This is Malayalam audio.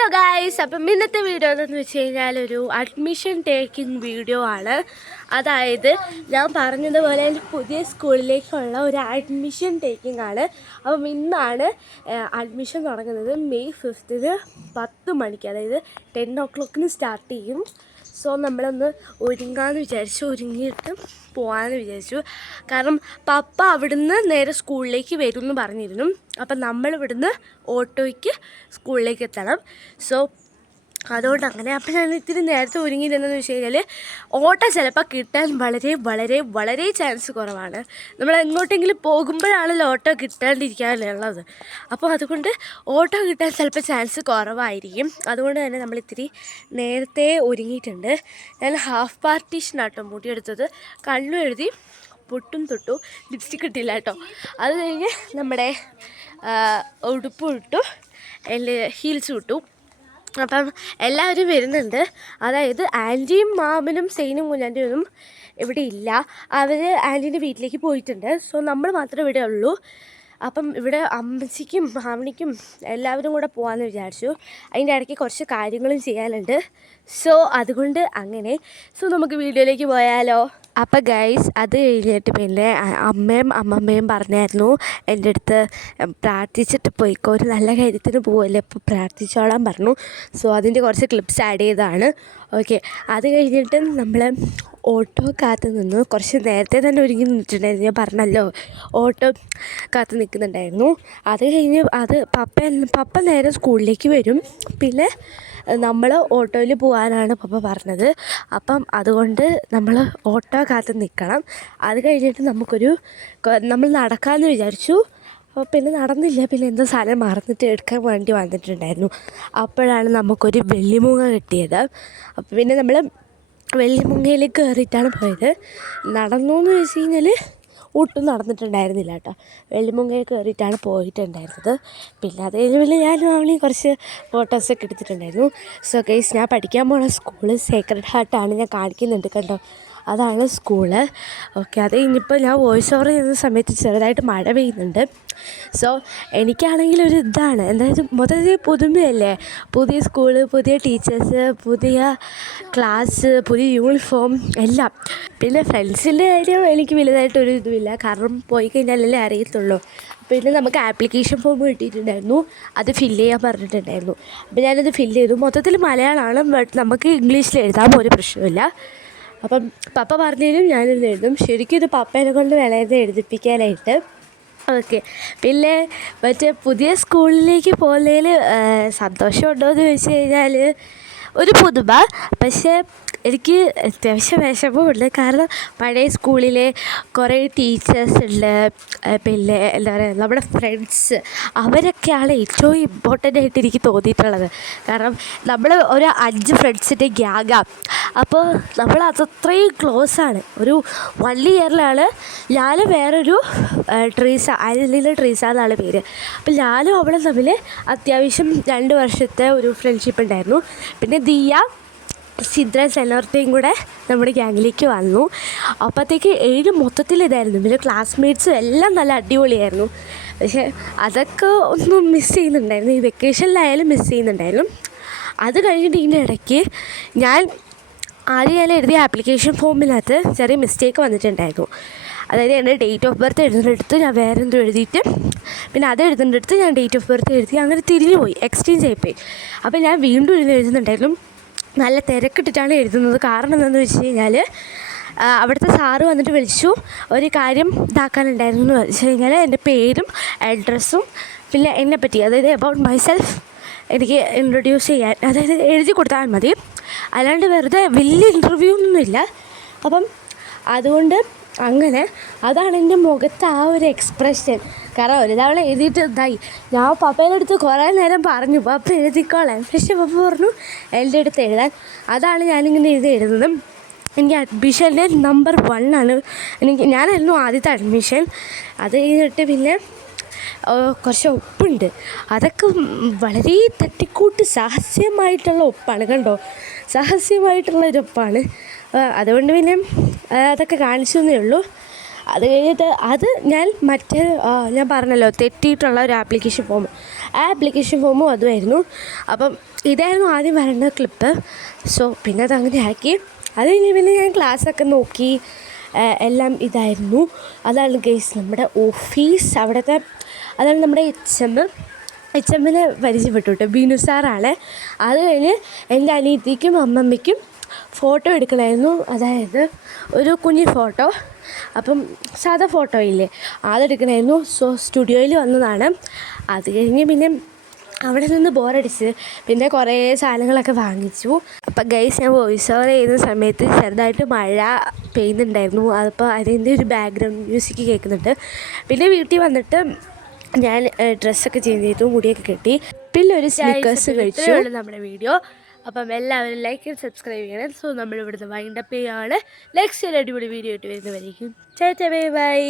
ഹലോ ഗായ്സ്, അപ്പം ഇന്നത്തെ വീഡിയോ എന്താണെന്ന് വെച്ച് കഴിഞ്ഞാൽ ഒരു അഡ്മിഷൻ ടേക്കിംഗ് വീഡിയോ ആണ്. അതായത് ഞാൻ പറഞ്ഞതുപോലെ പുതിയ സ്കൂളിലേക്കുള്ള ഒരു അഡ്മിഷൻ ടേക്കിംഗ് ആണ്. അപ്പം ഇന്നാണ് അഡ്മിഷൻ തുടങ്ങുന്നത്. മെയ് 5 10 മണിക്ക്, അതായത് 10 o'clock സ്റ്റാർട്ട് ചെയ്യും. സോ നമ്മളൊന്ന് ഒരുങ്ങാമെന്ന് വിചാരിച്ചു, ഒരുങ്ങിയിട്ട് പോകാമെന്ന് വിചാരിച്ചു. കാരണം പപ്പ അവിടുന്ന് നേരെ സ്കൂളിലേക്ക് വരും എന്ന് പറഞ്ഞിരുന്നു. അപ്പം നമ്മളിവിടുന്ന് ഓട്ടോയ്ക്ക് സ്കൂളിലേക്ക് എത്തണം. സോ അതുകൊണ്ട് അങ്ങനെ അപ്പം ഞാൻ ഇത്തിരി നേരത്തെ ഒരുങ്ങിയിരുന്നതെന്ന് വെച്ച് കഴിഞ്ഞാൽ ഓട്ടോ ചിലപ്പോൾ കിട്ടാൻ വളരെ വളരെ വളരെ ചാൻസ് കുറവാണ്. നമ്മൾ എങ്ങോട്ടെങ്കിലും പോകുമ്പോഴാണല്ലോ ഓട്ടോ കിട്ടാണ്ടിരിക്കാനുള്ളത്. അപ്പോൾ അതുകൊണ്ട് ഓട്ടോ കിട്ടാൻ ചിലപ്പോൾ ചാൻസ് കുറവായിരിക്കും. അതുകൊണ്ട് തന്നെ നമ്മളിത്തിരി നേരത്തെ ഒരുങ്ങിയിട്ടുണ്ട്. ഞാൻ ഹാഫ് പാർട്ടീഷനാട്ടോ മുടിയെടുത്തത്. കണ്ണും എഴുതി, പൊട്ടും തൊട്ടു, ലിപ്സ്റ്റിക് ഇട്ടില്ല കേട്ടോ. അത് കഴിഞ്ഞ് നമ്മുടെ ഉടുപ്പ് ഇട്ടു, ഹീൽസ് ഇട്ടു. അപ്പം എല്ലാവരും വരുന്നുണ്ട്. അതായത് ആൻറ്റിയും മാമനും സെയിനും കുഞ്ഞാൻ്റെയൊന്നും ഇവിടെ ഇല്ല. അവർ ആൻറ്റീൻ്റെ വീട്ടിലേക്ക് പോയിട്ടുണ്ട്. സോ നമ്മൾ മാത്രമേ ഇവിടെ ഉള്ളൂ. അപ്പം ഇവിടെ അമ്മച്ചിക്കും മാമണിക്കും എല്ലാവരും കൂടെ പോകാമെന്ന് വിചാരിച്ചു. അതിൻ്റെ ഇടയ്ക്ക് കുറച്ച് കാര്യങ്ങളും ചെയ്യാനുണ്ട്. സോ അതുകൊണ്ട് അങ്ങനെ. സോ നമുക്ക് വീഡിയോയിലേക്ക് പോയാലോ. അപ്പോൾ ഗൈസ്, അത് കഴിഞ്ഞിട്ട് പിന്നെ അമ്മയും അമ്മമ്മയും പറഞ്ഞായിരുന്നു എൻ്റെ അടുത്ത് പ്രാർത്ഥിച്ചിട്ട് പോയിക്കോ, ഒരു നല്ല കാര്യത്തിന് പോവല്ലേ, അപ്പോൾ പ്രാർത്ഥിച്ചോളാൻ പറഞ്ഞു. സോ അതിൻ്റെ കുറച്ച് ക്ലിപ്സ് ആഡ് ചെയ്തതാണ്. ഓക്കെ, അത് കഴിഞ്ഞിട്ട് നമ്മൾ ഓട്ടോ കാത്ത് നിന്നു. കുറച്ച് നേരത്തെ തന്നെ ഒരുങ്ങി നിന്നിട്ടുണ്ടായിരുന്നു. ഞാൻ പറഞ്ഞല്ലോ, ഓട്ടോ കാത്ത് നിൽക്കുന്നുണ്ടായിരുന്നു. അത് കഴിഞ്ഞ് പപ്പ നേരെ സ്കൂളിലേക്ക് വരും. പിന്നെ നമ്മൾ ഓട്ടോയിൽ പോകാനാണ് പപ്പ പറഞ്ഞത്. അപ്പം അതുകൊണ്ട് നമ്മൾ ഓട്ടോ കാത്ത് നിൽക്കണം. അത് കഴിഞ്ഞിട്ട് നമ്മൾ നടക്കാമെന്ന് വിചാരിച്ചു. അപ്പോൾ പിന്നെ നടന്നില്ല. പിന്നെ എന്തോ സാധനം മറന്നിട്ട് എടുക്കാൻ വേണ്ടി വന്നിട്ടുണ്ടായിരുന്നു. അപ്പോഴാണ് നമുക്കൊരു വെള്ളിമൂങ്ങ കിട്ടിയത്. അപ്പോൾ പിന്നെ നമ്മൾ വെള്ളിമുങ്ങയിലേക്ക് കയറിയിട്ടാണ് പോയത്. നടന്നു എന്ന് വെച്ച് കഴിഞ്ഞാൽ ഒട്ടും നടന്നിട്ടുണ്ടായിരുന്നില്ല കേട്ടോ. വെള്ളിമുങ്ങയിൽ കയറിയിട്ടാണ് പോയിട്ടുണ്ടായിരുന്നത്. പിന്നെ അത് കഴിഞ്ഞ് പിന്നെ ഞാൻ അവളി കുറച്ച് ഫോട്ടോസൊക്കെ എടുത്തിട്ടുണ്ടായിരുന്നു. സോ ഗൈസ്, ഞാൻ പഠിക്കാൻ പോണ സ്കൂള് സേക്രഡ് ഹാർട്ടാണ്. ഞാൻ കാണിക്കുന്നുണ്ട് കണ്ടോ, അതാണ് സ്കൂള്. ഓക്കെ, അത് കഴിഞ്ഞിപ്പോൾ ഞാൻ വോയിസ് ഓവർ ചെയ്യുന്ന സമയത്ത് ചെറുതായിട്ട് മഴ പെയ്യുന്നുണ്ട്. സോ എനിക്കാണെങ്കിൽ ഒരു ഇതാണ്, എന്തായാലും മൊത്തത്തിൽ പുതുമയല്ലേ. പുതിയ സ്കൂള്, പുതിയ ടീച്ചേഴ്സ്, പുതിയ ക്ലാസ്, പുതിയ യൂണിഫോം എല്ലാം. പിന്നെ ഫ്രണ്ട്സിൻ്റെ കാര്യം എനിക്ക് വലുതായിട്ടൊരു ഇതുമില്ല, കാരണം പോയി കഴിഞ്ഞാലല്ലേ അറിയത്തുള്ളൂ. പിന്നെ നമുക്ക് ആപ്ലിക്കേഷൻ ഫോം കിട്ടിയിട്ടുണ്ടായിരുന്നു. അത് ഫില്ല് ചെയ്യാൻ പറഞ്ഞിട്ടുണ്ടായിരുന്നു. അപ്പോൾ ഞാനത് ഫില്ല് ചെയ്തു. മൊത്തത്തിൽ മലയാളമാണ്, ബട്ട് നമുക്ക് ഇംഗ്ലീഷിൽ എഴുതാൻ ഒരു പ്രശ്നമില്ല. അപ്പം പപ്പ പറഞ്ഞാലും ഞാനിത് എഴുതും. ശരിക്കും ഇത് പപ്പേനെ കൊണ്ട് വേണമായിരുന്നു എഴുതിപ്പിക്കാനായിട്ട്. ഓക്കെ, പിന്നെ പുതിയ സ്കൂളിലേക്ക് പോകുന്നതിൽ സന്തോഷമുണ്ടോ എന്ന് ചോദിച്ചു കഴിഞ്ഞാൽ ഒരു പുതുമ. പക്ഷേ എനിക്ക് അത്യാവശ്യം വിഷമമുണ്ട്. കാരണം പഴയ സ്കൂളിലെ കുറേ ടീച്ചേഴ്സ് ഉണ്ട്, പിന്നെ എന്താ പറയുക, നമ്മുടെ ഫ്രണ്ട്സ്, അവരൊക്കെയാണ് ഏറ്റവും ഇമ്പോർട്ടൻ്റ് ആയിട്ട് എനിക്ക് തോന്നിയിട്ടുള്ളത്. കാരണം നമ്മൾ ഒരു 5 ഫ്രണ്ട്സിൻ്റെ ഗ്യാങ്ങാണ്. അപ്പോൾ നമ്മൾ അതത്രയും ക്ലോസാണ്. ഒരു 1 ഇയറിലാണ് ഞാൻ വേറൊരു ട്രീസ, അതിലുള്ള ട്രീസ എന്നാണ് പേര്. അപ്പോൾ ഞാനും അവളും തമ്മിൽ അത്യാവശ്യം 2 വർഷത്തെ ഒരു ഫ്രണ്ട്ഷിപ്പ് ഉണ്ടായിരുന്നു. പിന്നെ ദിയ, സിദ്ര, സെനോർത്തയും കൂടെ നമ്മുടെ ഗ്യാങ്ങിലേക്ക് വന്നു. അപ്പോഴത്തേക്ക് 7 മൊത്തത്തിൽ ഇതായിരുന്നു. പിന്നെ ക്ലാസ്മേറ്റ്സും എല്ലാം നല്ല അടിപൊളിയായിരുന്നു. പക്ഷേ അതൊക്കെ ഒന്നും മിസ് ചെയ്യുന്നുണ്ടായിരുന്നു. ഈ വെക്കേഷനിലായാലും മിസ് ചെയ്യുന്നുണ്ടായിരുന്നു. അത് കഴിഞ്ഞിട്ട് ഇതിൻ്റെ ഇടയ്ക്ക് ഞാൻ എഴുതിയ ആപ്ലിക്കേഷൻ ഫോമിനകത്ത് ചെറിയ മിസ്റ്റേക്ക് വന്നിട്ടുണ്ടായിരുന്നു. അതായത് എൻ്റെ ഡേറ്റ് ഓഫ് ബർത്ത് എഴുതുന്നിടത്ത് ഞാൻ വേറെ എന്തോ എഴുതിയിട്ട്, പിന്നെ അത് എഴുതുന്നിടത്ത് ഞാൻ ഡേറ്റ് ഓഫ് ബർത്ത് എഴുതി, അങ്ങനെ തിരിഞ്ഞു പോയി, എക്സ്ചേഞ്ച് ആയിപ്പോയി. അപ്പോൾ ഞാൻ വീണ്ടും എഴുതുന്നുണ്ടായിരുന്നു. നല്ല തിരക്കിട്ടിട്ടാണ് എഴുതുന്നത്. കാരണം എന്താണെന്ന് വെച്ച് കഴിഞ്ഞാൽ അവിടുത്തെ സാറ് വന്നിട്ട് വിളിച്ചു, ഒരു കാര്യം ഇതാക്കാനുണ്ടായിരുന്നു എന്ന് വെച്ച് കഴിഞ്ഞാൽ എൻ്റെ പേരും അഡ്രസ്സും പിന്നെ എന്നെപ്പറ്റി, അതായത് അബൌട്ട് മൈസെൽഫ് എനിക്ക് ഇൻട്രൊഡ്യൂസ് ചെയ്യാൻ, അതായത് എഴുതി കൊടുത്താൽ മതി, അല്ലാണ്ട് വെറുതെ വലിയ ഇൻ്റർവ്യൂ ഒന്നുമില്ല. അപ്പം അതുകൊണ്ട് അങ്ങനെ അതാണ് എൻ്റെ മുഖത്ത് ആ ഒരു എക്സ്പ്രഷൻ. കാരണം ഒരു തവണ എഴുതിയിട്ട് ഇതായി. ഞാൻ പപ്പേൻ്റെ അടുത്ത് കുറേ നേരം പറഞ്ഞു പപ്പ എഴുതിക്കോളാൻ, പക്ഷേ പപ്പ പറഞ്ഞു എൻ്റെ അടുത്ത് എഴുതാൻ. അതാണ് ഞാനിങ്ങനെ എഴുതുന്നത്. എനിക്ക് അഡ്മിഷൻ്റെ നമ്പർ 1 ആണ്. ഞാനായിരുന്നു ആദ്യത്തെ അഡ്മിഷൻ. അത് കഴിഞ്ഞിട്ട് പിന്നെ കുറച്ച് ഒപ്പുണ്ട്. അതൊക്കെ വളരെ തട്ടിക്കൂട്ട് സാഹസ്യമായിട്ടുള്ള ഒപ്പാണ്. കണ്ടോ, സാഹസ്യമായിട്ടുള്ളൊരു ഒപ്പാണ്. അതുകൊണ്ട് പിന്നെ അതൊക്കെ കാണിച്ചെന്നേ ഉള്ളൂ. അത് കഴിഞ്ഞിട്ട് ഞാൻ പറഞ്ഞല്ലോ തെറ്റിയിട്ടുള്ള ഒരു ആപ്ലിക്കേഷൻ ഫോം, ആ ആപ്ലിക്കേഷൻ ഫോമും അതുമായിരുന്നു. അപ്പം ഇതായിരുന്നു ആദ്യം വരേണ്ട ക്ലിപ്പ്. സോ പിന്നെ അതങ്ങനെ ആക്കി. അത് കഴിഞ്ഞ് പിന്നെ ഞാൻ ക്ലാസ്സൊക്കെ നോക്കി. എല്ലാം ഇതായിരുന്നു. അതാണ് ഗൈസ് നമ്മുടെ ഓഫീസ്. അവിടുത്തെ അതാണ് നമ്മുടെ എച്ച് എമ്മിനെ പരിചയപ്പെട്ടു കേട്ടോ. ബിനു സാറാണ്. അത് കഴിഞ്ഞ് എൻ്റെ അനിയത്തിക്കും അമ്മമ്മയ്ക്കും ഫോട്ടോ എടുക്കണമായിരുന്നു. അതായത് ഒരു കുഞ്ഞു ഫോട്ടോ, അപ്പം സാധാ ഫോട്ടോ ഇല്ലേ, അതെടുക്കണമായിരുന്നു. സോ സ്റ്റുഡിയോയിൽ വന്നതാണ്. അത് കഴിഞ്ഞ് പിന്നെ അവിടെ നിന്ന് ബോറടിച്ച് പിന്നെ കുറേ സാധനങ്ങളൊക്കെ വാങ്ങിച്ചു. അപ്പം ഗൈസ് ഞാൻ വോയിസ് ഓവർ ചെയ്യുന്ന സമയത്ത് ചെറുതായിട്ട് മഴ പെയ്യുന്നുണ്ടായിരുന്നു. അതിപ്പോൾ അതിൻ്റെ ഒരു ബാക്ക്ഗ്രൗണ്ട് മ്യൂസിക് കേൾക്കുന്നുണ്ട്. പിന്നെ വീട്ടിൽ വന്നിട്ട് ഞാൻ ഡ്രസ്സൊക്കെ ചേഞ്ച് ചെയ്തു, മുടിയൊക്കെ കെട്ടി, പിന്നെ ഒരു സ്നിക്കേഴ്സ് കഴിച്ചു. നമ്മുടെ വീഡിയോ അപ്പം എല്ലാവരും ലൈക്ക് ചെയ്ത് സബ്സ്ക്രൈബ് ചെയ്യണം. സോ നമ്മളിവിടുന്ന് വൈൻഡപ്പ് ചെയ്യുകയാണ്. നെക്സ്റ്റ് ഒരു അടിപൊളി വീഡിയോ ആയിട്ട് വരുന്നവരേക്കും ബൈ ബൈ.